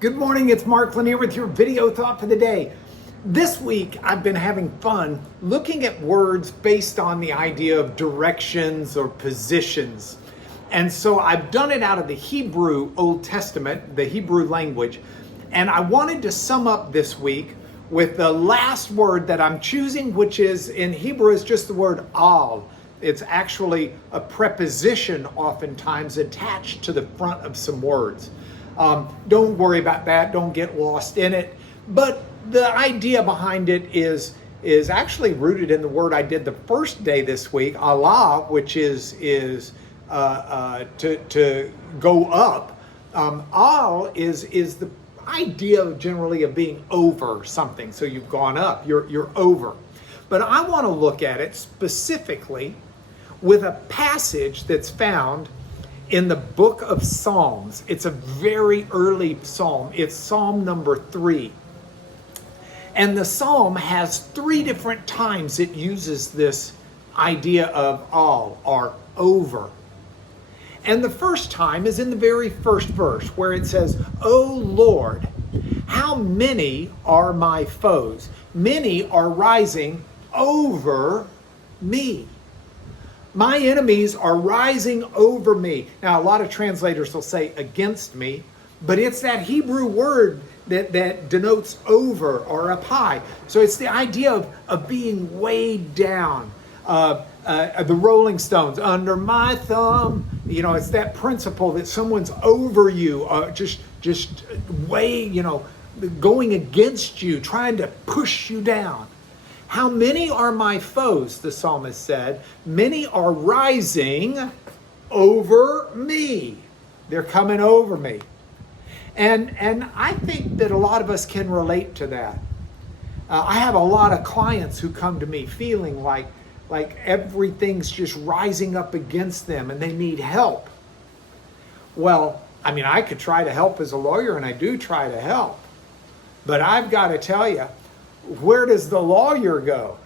Good morning, it's Mark Lanier with your video thought for the day. This week, I've been having fun looking at words based on the idea of directions or positions. And so I've done it out of the Hebrew Old Testament, the Hebrew language. And I wanted to sum up this week with the last word that I'm choosing, which is in Hebrew is just the word al. It's actually a preposition oftentimes attached to the front of some words. Don't worry about that. Don't get lost in it. But the idea behind it is actually rooted in the word I did the first day this week, Allah, which is to go up. Al is the idea generally of being over something. So you've gone up. You're over. But I want to look at it specifically with a passage that's found in the book of Psalms. It's a very early psalm. It's Psalm number 3. And the psalm has 3 different times it uses this idea of all or over. And the first time is in the very first verse where it says, "O Lord, how many are my foes? Many are rising over me. My enemies are rising over me." Now, a lot of translators will say against me, but it's that Hebrew word that denotes over or up high. So it's the idea of being weighed down. The Rolling Stones, under my thumb, it's that principle that someone's over you, just way, going against you, trying to push you down. How many are my foes, the psalmist said. Many are rising over me. They're coming over me. And I think that a lot of us can relate to that. I have a lot of clients who come to me feeling like everything's just rising up against them and they need help. Well, I could try to help as a lawyer, and I do try to help. But I've got to tell you, where does the lawyer go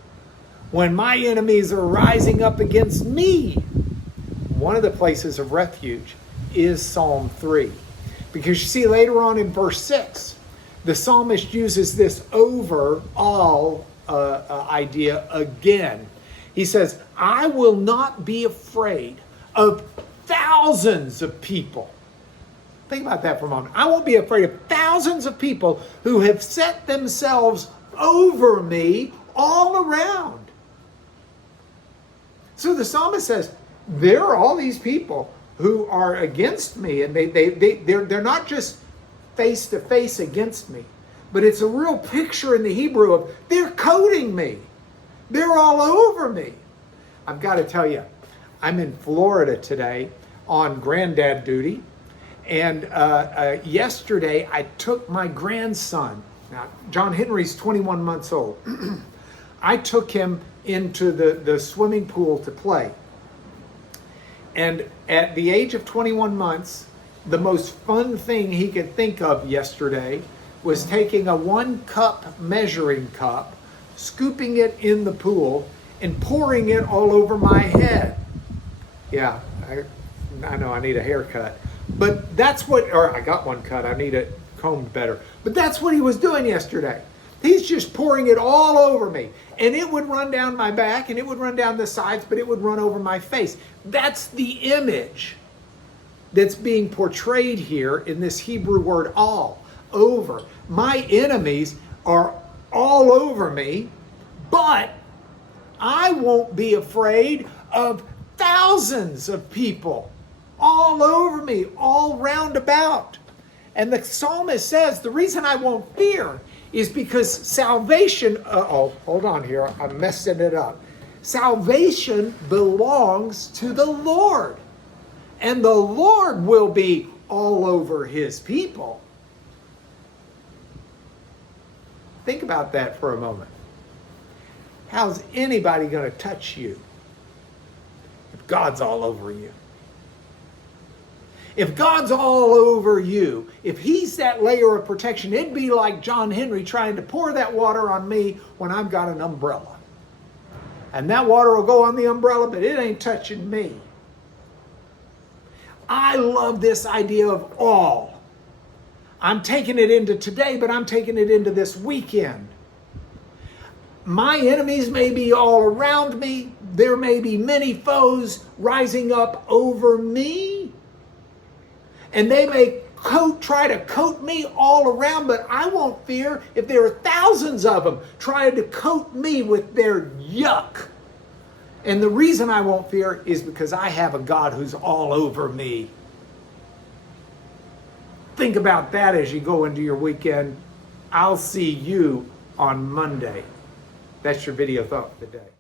when my enemies are rising up against me? One of the places of refuge is Psalm 3. Because you see, later on in verse 6, the psalmist uses this overall idea again. He says, "I will not be afraid of thousands of people." Think about that for a moment. I won't be afraid of thousands of people who have set themselves over me all around. So the psalmist says, there are all these people who are against me, and they're not just face to face against me, but it's a real picture in the Hebrew of they're coating me. They're all over me. I've got to tell you, I'm in Florida today on granddad duty. And yesterday I took my grandson. Now, John Henry's 21 months old. I took him into the swimming pool to play. And at the age of 21 months, the most fun thing he could think of yesterday was taking a 1-cup measuring cup, scooping it in the pool, and pouring it all over my head. Yeah, I know I need a haircut. But that's or I got one cut, I need it combed better. But that's what he was doing yesterday. He's just pouring it all over me. And it would run down my back, and it would run down the sides, but it would run over my face. That's the image that's being portrayed here in this Hebrew word all, over. My enemies are all over me, but I won't be afraid of thousands of people all over me, all round about. And the psalmist says, the reason I won't fear is because salvation, hold on here, I'm messing it up. Salvation belongs to the Lord. And the Lord will be all over his people. Think about that for a moment. How's anybody going to touch you if God's all over you? If God's all over you, if he's that layer of protection, it'd be like John Henry trying to pour that water on me when I've got an umbrella. And that water will go on the umbrella, but it ain't touching me. I love this idea of all. I'm taking it into today, but I'm taking it into this weekend. My enemies may be all around me. There may be many foes rising up over me. And they may try to coat me all around, but I won't fear if there are thousands of them trying to coat me with their yuck. And the reason I won't fear is because I have a God who's all over me. Think about that as you go into your weekend. I'll see you on Monday. That's your video thought of the day.